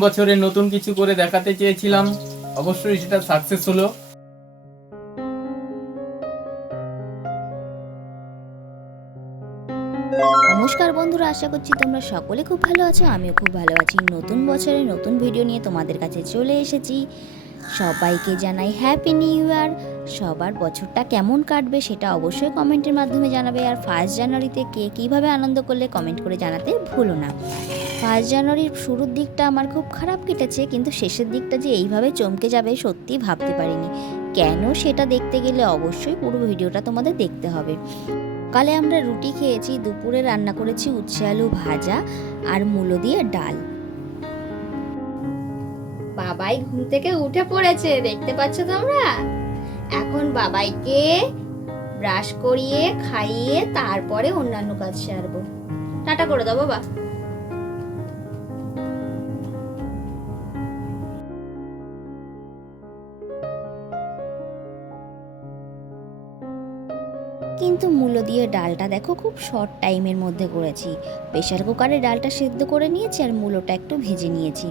বছরে নতুন কিছু করে দেখাতে চেয়েছিলাম, অবশ্যই সেটা সাকসেস হলো। নমস্কার বন্ধুরা, আশা করছি তোমরা সকলে খুব ভালো আছো, আমিও খুব ভালো আছি। নতুন বছরে নতুন ভিডিও নিয়ে তোমাদের কাছে চলে এসেছি। সবাইকে জানাই হ্যাপি নিউ ইয়ার সবার বছরটা কেমন কাটবে সেটা অবশ্যই কমেন্টের মাধ্যমে জানাবে। আর ফার্স্ট জানুয়ারিতে কে কীভাবে আনন্দ করলে কমেন্ট করে জানাতে ভুলো না। ফার্স্ট জানুয়ারির শুরুর দিকটা আমার খুব খারাপ কেটেছে, কিন্তু শেষের দিকটা যে এইভাবে চমকে যাবে সত্যি ভাবতে পারিনি। কেন সেটা দেখতে গেলে অবশ্যই পুরো ভিডিওটা তোমাদের দেখতে হবে। সকালে আমরা রুটি খেয়েছি, দুপুরে রান্না করেছি উচ্ছে আলু ভাজা আর মূলো দিয়ে ডাল। বাবাই ঘুম থেকে উঠে পড়েছে, দেখতে পাচ্ছ তোমরা? এখন বাবাইকে ব্রাশ করিয়ে, খাইয়ে তারপরে অন্যান্য কাজ সারবো। টাটা করে দাও বাবা। কিন্তু মূলো দিয়ে ডালটা দেখো খুব শর্ট টাইমের মধ্যে করেছি। প্রেশার কুকারে ডালটা সেদ্ধ করে নিয়েছি আর মূলোটা একটু ভেজে নিয়েছি।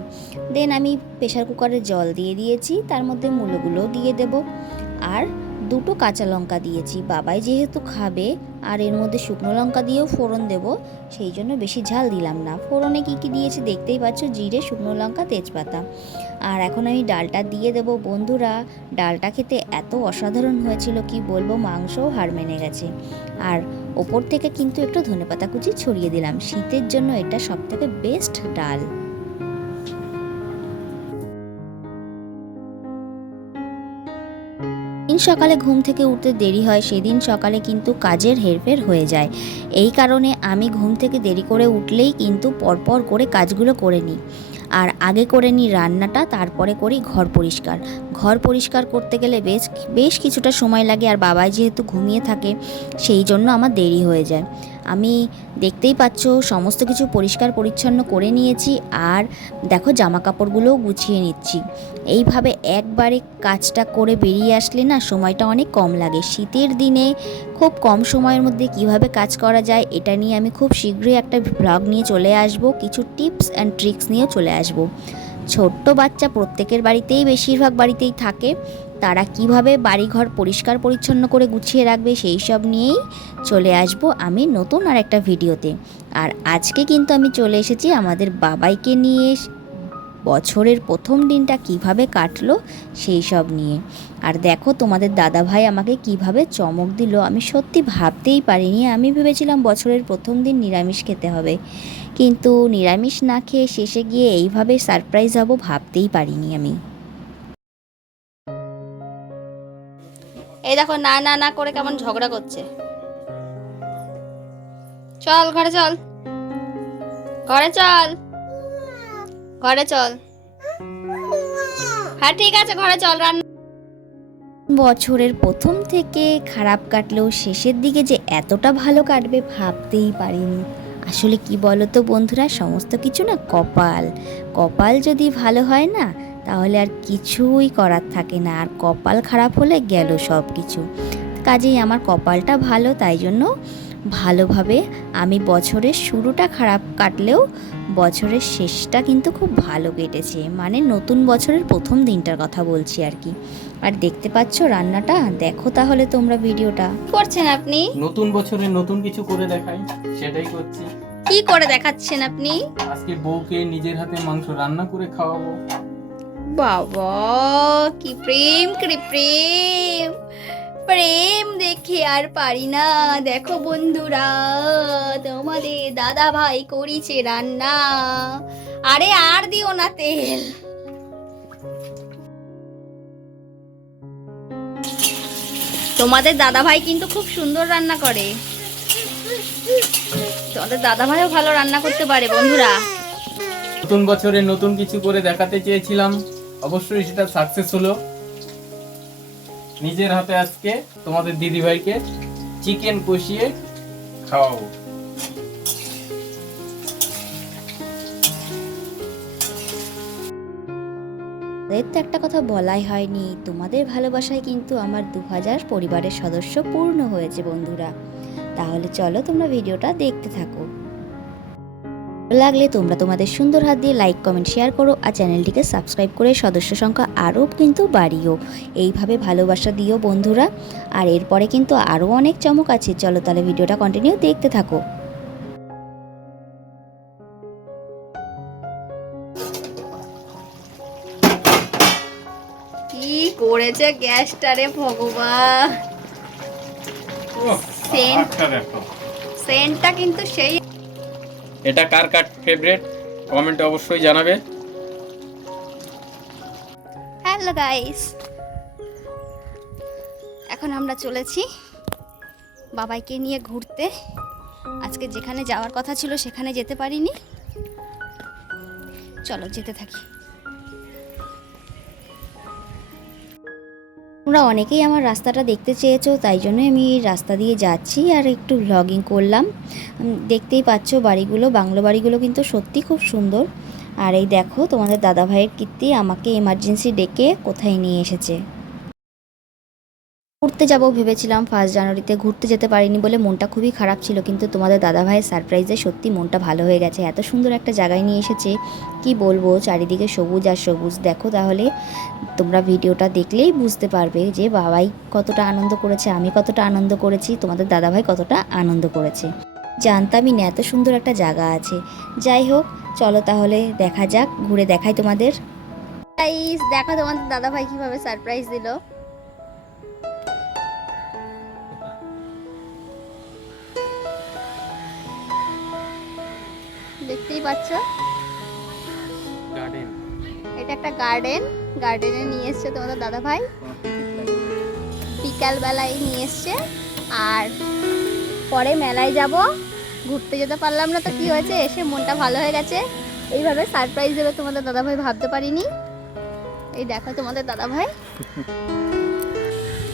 দেন আমি প্রেশার কুকারে জল দিয়ে দিয়েছি, তার মধ্যে মূলোগুলো দিয়ে দেব। আর দুটো কাঁচা লঙ্কা দিয়েছি, বাবাই যেহেতু খাবে আর এর মধ্যে শুকনো লঙ্কা দিয়েও ফোড়ন দেব, সেই জন্য বেশি ঝাল দিলাম না। ফোড়নে কি কি দিয়েছি দেখতেই পাচ্ছ, জিরে, শুকনো লঙ্কা, তেজপাতা। আর এখন আমি ডালটা দিয়ে দেব। বন্ধুরা, ডালটা খেতে এত অসাধারণ হয়েছিল কি বলব, মাংসও হাড় মেনে গেছে। আর ওপর থেকে কিন্তু একটু ধনেপাতা কুচি ছড়িয়ে দিলাম। শীতের জন্য এটা সব থেকে বেস্ট ডাল। দিন সকালে ঘুম থেকে উঠতে দেরি হয়, সেদিন সকালে কিন্তু কাজের হেরফের হয়ে যায়। এই কারণে আমি ঘুম থেকে দেরি করে উঠলেই কিন্তু পরপর করে কাজগুলো করে নিই। আর আগে করে নিই রান্নাটা, তারপরে করি ঘর পরিষ্কার। ঘর পরিষ্কার করতে গেলে বেশ বেশ কিছুটা সময় লাগে আর বাবাই যেহেতু ঘুমিয়ে থাকে, সেই জন্য আমার দেরি হয়ে যায়। আমি দেখতেই পাচ্ছ, সমস্ত কিছু পরিষ্কার পরিচ্ছন্ন করে নিয়েছি আর দেখো জামা কাপড়গুলোও গুছিয়ে নিচ্ছি। এইভাবে একবারে কাজটা করে বেরিয়ে আসলে না, সময়টা অনেক কম লাগে। শীতের দিনে খুব কম সময়ের মধ্যে কীভাবে কাজ করা যায়, এটা নিয়ে আমি খুব শীঘ্রই একটা ব্লগ নিয়ে চলে আসব। কিছু টিপস অ্যান্ড ট্রিক্স নিয়েও চলে আসব। ছোট্ট বাচ্চা প্রত্যেকের বাড়িতেই বেশিরভাগ বাড়িতেই থাকে। তারা কীভাবে বাড়িঘর পরিষ্কার পরিচ্ছন্ন করে গুছিয়ে রাখবে সেই সব নিয়েই চলে আসব আমি নতুন আর একটা ভিডিওতে। আর আজকে কিন্তু আমি চলে এসেছি আমাদের বাবাইকে নিয়ে বছরের প্রথম দিনটা কীভাবে কাটলো সেই সব নিয়ে। আর দেখো তোমাদের দাদা ভাই আমাকে কীভাবে চমক দিল, আমি সত্যি ভাবতেই পারিনি। আমি ভেবেছিলাম বছরের প্রথম দিন নিরামিষ খেতে হবে। কিন্তু নিরামিষ না খেয়ে শেষে গিয়ে এইভাবে সারপ্রাইজ হব ভাবতেই পারিনি আমি। এই দেখো না না না করে কেমন ঝগড়া করছে। চল, ঘরে চল। ঘরে চল। ঘরে চল। হ্যাঁ ঠিক আছে, ঘরে চল, রান্না। বছরের প্রথম থেকে খারাপ কাটলেও শেষের দিকে যে এতটা ভালো কাটবে ভাবতেই পারিনি। আসলে কি বলো তো বন্ধুরা, সমস্ত কিছু না কপাল। কপাল যদি ভালো হয় না, তাহলে আর কিছুই করার থাকে না। আর কপাল খারাপ হলে গেল সব কিছু। কাজেই আমার কপালটা ভালো, তাই জন্য ভালোভাবে আমি বছরের শুরুটা খারাপ কাটলেও বছরের শেষটা কিন্তু খুব ভালো কেটেছে। মানে নতুন বছরের প্রথম দিনটার কথা বলছি আর কি। আর দেখতে পাচ্ছ রান্নাটা? দেখো তাহলে তোমরা ভিডিওটা। কি করছেন আপনি? নতুন বছরে নতুন কিছু করে দেখাই সেটাই করছি। কি করে দেখাচ্ছেন আপনি? আজকে বউকে নিজের হাতে মাংস রান্না করে খাওয়াবো। বাবা কি প্রেম কি প্রেম। প্রেম দেখে আর পারি না। দেখো বন্ধুরা, তোমাদের দাদা ভাই করিছে রান্না। আরে আর দিও না তেল। তোমাদের দাদা ভাই কিন্তু খুব সুন্দর রান্না করে। তোমাদের দাদা ভাইও ভালো রান্না করতে পারে, বন্ধুরা। নতুন বছরে নতুন কিছু করে দেখাতে চেয়েছিলাম। অবশ্যই সেটা সাকসেস হলো। নিজের হাতে আজকে তোমাদের দিদিভাইকে চিকেন কষিয়ে খাওয়াবো। তো একটা কথা বলাই হয়নি, তোমাদের ভালোবাসায় কিন্তু আমার দু হাজার পরিবারের সদস্য পূর্ণ হয়েছে বন্ধুরা। তাহলে চলো তোমরা ভিডিওটা দেখতে থাকো। লাগলে তোমরা তোমাদের সুন্দর হাত দিয়ে লাইক কমেন্ট শেয়ার করো আর চ্যানেলটিকে সাবস্ক্রাইব করে সদস্য সংখ্যা আরও কিন্তু বাড়িও। এইভাবে ভালোবাসা দিও বন্ধুরা। আর এরপরে কিন্তু আরও অনেক চমক আছে। চলো তাহলে ভিডিওটা কন্টিনিউ দেখতে থাকো। কি করেছে গ্যাসটারে ভগবান? সেন্টটা কিন্তু সেই এটা কার কার ফেভারিট কমেন্টে অবশ্যই জানাবে। হ্যালো গাইস এখন আমরা চলেছি বাবাইকে নিয়ে ঘুরতে। আজকে যেখানে যাওয়ার কথা ছিল সেখানে যেতে পারিনি। চলো, যেতে থাকি। তোমরা অনেকেই আমার রাস্তাটা দেখতে চেয়েছো, তাই জন্যই আমি এই রাস্তা দিয়ে যাচ্ছি আর একটু ভ্লগিং করলাম। দেখতেই পাচ্ছ বাড়িগুলো, বাংলো বাড়িগুলো কিন্তু সত্যি খুব সুন্দর। আর এই দেখো তোমাদের দাদাভাইয়ের কীর্তি আমাকে এমার্জেন্সি ডেকে কোথায় নিয়ে এসেছে। ঘুরতে যাব ভেবেছিলাম ফার্স্ট জানুয়ারিতে, ঘুরতে যেতে পারিনি বলে মনটা খুবই খারাপ ছিল, কিন্তু তোমাদের দাদাভাইয়ের সারপ্রাইজে সত্যি মনটা ভালো হয়ে গেছে। এত সুন্দর একটা জায়গায় নিয়ে এসেছে, কি বলব? চারিদিকে সবুজ আর সবুজ। দেখো তাহলে, তোমরা ভিডিওটা দেখলেই বুঝতে পারবে যে বাবাই কতটা আনন্দ করেছে, আমি কতটা আনন্দ করেছি, তোমাদের দাদাভাই কতটা আনন্দ করেছে। জানতামই না, এত সুন্দর একটা জায়গা আছে। যাই হোক, চলো তাহলে দেখা যাক, ঘুরে দেখাই তোমাদের। দেখো তোমাদের দাদা ভাই কীভাবে সারপ্রাইজ দিল। দেখতেই পাচ্ছ। গার্ডেন এটা একটা গার্ডেন গার্ডেনে নিয়ে এসছে তোমাদের দাদা ভাই বিকালবেলায় নিয়ে এসছে। আর পরে মেলায় যাব। ঘুরতে যেতে পারলাম না তো কি হয়েছে? এসে মনটা ভালো হয়ে গেছে। এইভাবে সারপ্রাইজ দেবে তোমাদের দাদা ভাই ভাবতে পারিনি। এই দেখো তোমাদের দাদা ভাই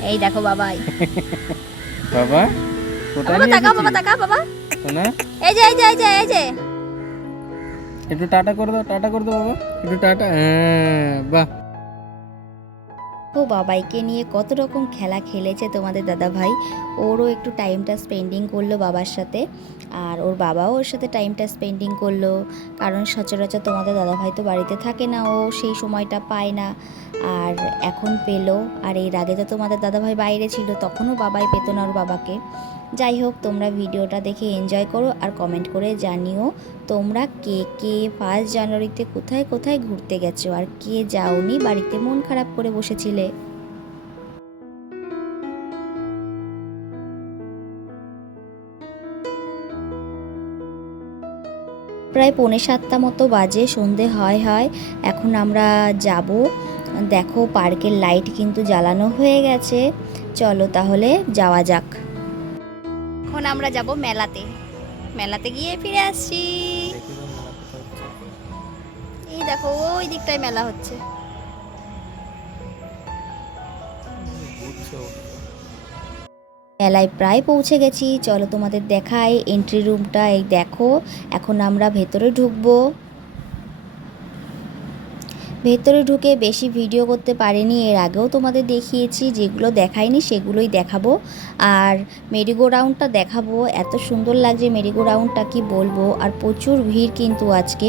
এই দেখো বাবাই। বাবা কোথায় বাবা তাকা বাবা? তাকা বাবা। এই যে এই যে এই যে এই যে। একটু টাটা করে দাও, টাটা করে দাও বাবা। একটু টাটা হ্যাঁ বাহ। ও বাবাইকে নিয়ে কত রকম খেলা খেলেছে তোমাদের দাদা ভাই ওরও একটু টাইমটা স্পেন্ডিং করল বাবার সাথে, আর ওর বাবাও ওর সাথে টাইমটা স্পেন্ডিং করল। কারণ সচরাচর তোমাদের দাদা ভাই তো বাড়িতে থাকে না, ও সেই সময়টা পায় না। আর এখন পেল, আর এর আগে তো তোমাদের দাদা ভাই বাইরে ছিল, তখনও বাবাই পেতো না ওর বাবাকে। যাই হোক, তোমরা ভিডিওটা দেখে এনজয় করো আর কমেন্ট করে জানিও তোমরা কে কে ফার্স্ট জানুয়ারিতে কোথায় কোথায় ঘুরতে গেছো আর কে যাওনি, বাড়িতে মন খারাপ করে বসেছিলে? প্রায় পৌনে সাতটা মতো বাজে, সন্ধে হয় হয়, এখন আমরা যাব। দেখো, পার্কের লাইট কিন্তু জ্বালানো হয়ে গেছে। চলো তাহলে যাওয়া যাক। এখন আমরা যাব মেলাতে। মেলাতে গিয়ে ফিরে আসছি। এই দেখো, ওই দিকটায় মেলা হচ্ছে। মেলায় প্রায় পৌঁছে গেছি। চলো তোমাদের দেখায় এন্ট্রি রুমটা এই দেখো, এখন আমরা ভেতরে ঢুকবো। ভেতরে ঢুকে বেশি ভিডিও করতে পারিনি, এর আগেও তোমাদের দেখিয়েছি, যেগুলো দেখাইনি সেগুলোই দেখাবো। আর মেরিগো রাউন্ডটা দেখাবো, এত সুন্দর লাগছে মেরিগো রাউন্ডটা, কি বলব? আর প্রচুর ভিড় কিন্তু আজকে।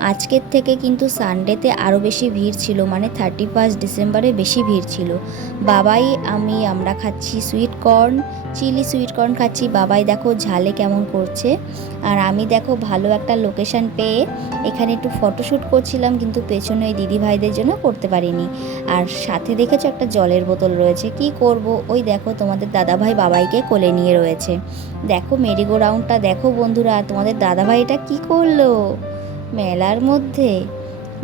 আজকের থেকে কিন্তু সানডেতে আরও বেশি ভিড় ছিল মানে থার্টি ফার্স্ট ডিসেম্বরে বেশি ভিড় ছিল। বাবাই, আমি, আমরা খাচ্ছি sweet corn chilli sweet corn খাচ্ছি। বাবাই, দেখো ঝালে কেমন করছে। আর আমি, দেখো, ভালো একটা লোকেশন পেয়ে এখানে একটু ফটোশ্যুট করছিলাম, কিন্তু পেছনে ওই দিদি ভাইদের জন্য করতে পারিনি। আর সাথে দেখেছ একটা জলের বোতল রয়েছে। কি করব? ওই দেখো, তোমাদের দাদাভাই বাবাইকে কোলে নিয়ে রয়েছে। দেখো মেরিগো রাউন্ডটা দেখো বন্ধুরা, তোমাদের দাদাভাই এটা কি করল? মেলার মধ্যে।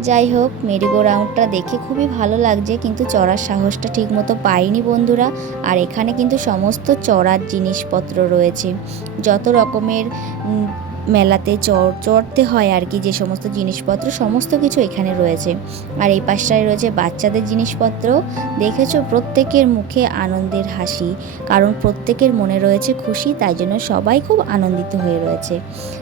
যাই হোক, মেরিগো রাউন্ডটা দেখে খুবই ভালো লাগছে, কিন্তু চড়ার সাহসটা ঠিকমতো পাইনি বন্ধুরা। আর এখানে কিন্তু সমস্ত চড়ার জিনিসপত্র রয়েছে। যত রকমের মেলাতে চড়, চড়তে হয় আর কি, যে সমস্ত জিনিসপত্র, সমস্ত কিছু এখানে রয়েছে। আর এই পাশটায় রয়েছে বাচ্চাদের জিনিসপত্র। দেখেছ? প্রত্যেকের মুখে আনন্দের হাসি। কারণ প্রত্যেকের মনে রয়েছে খুশি, তাই জন্য সবাই খুব আনন্দিত হয়ে রয়েছে।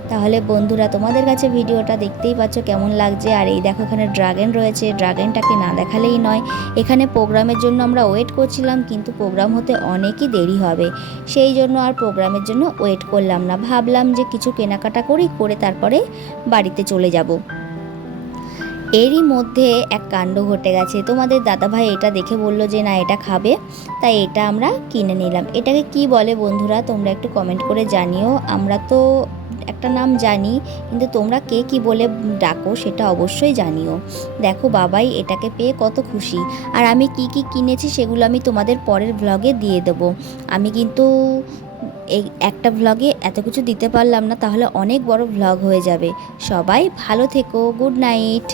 তাহলে বন্ধুরা, তোমাদের কাছে ভিডিওটা দেখতেই পাচ্ছ কেমন লাগছে? আর এই দেখো এখানে ড্রাগন রয়েছে। ড্রাগনটাকে না দেখালেই নয়। এখানে প্রোগ্রামের জন্য আমরা ওয়েট করছিলাম, কিন্তু প্রোগ্রাম হতে অনেকই দেরি হবে। সেই জন্য আর প্রোগ্রামের জন্য ওয়েট করলাম না। ভাবলাম যে কিছু কেনাকাটা করি, করে তারপরে বাড়িতে চলে যাব। এরই মধ্যে এক কাণ্ড ঘটে গেছে। তোমাদের দাদাভাই এটা দেখে বলল যে, না, এটা খাবে। তাই এটা আমরা কিনে নিলাম। এটাকে কি বলে বন্ধুরা, তোমরা একটু কমেন্ট করে জানিও। আমরা তো একটা নাম জানি, কিন্তু তোমরা কে কি বলে ডাকো সেটা অবশ্যই জানিও। দেখো বাবাই, এটাকে পেয়ে কত খুশি। আর আমি কি কি কিনেছি সেগুলো আমি তোমাদের পরের ব্লগে দিয়ে দেবো। আমি কিন্তু এই একটা ভ্লগে এত কিছু দিতে পারলাম না, তাহলে অনেক বড় ভ্লগ হয়ে যাবে। সবাই ভালো থেকো গুড নাইট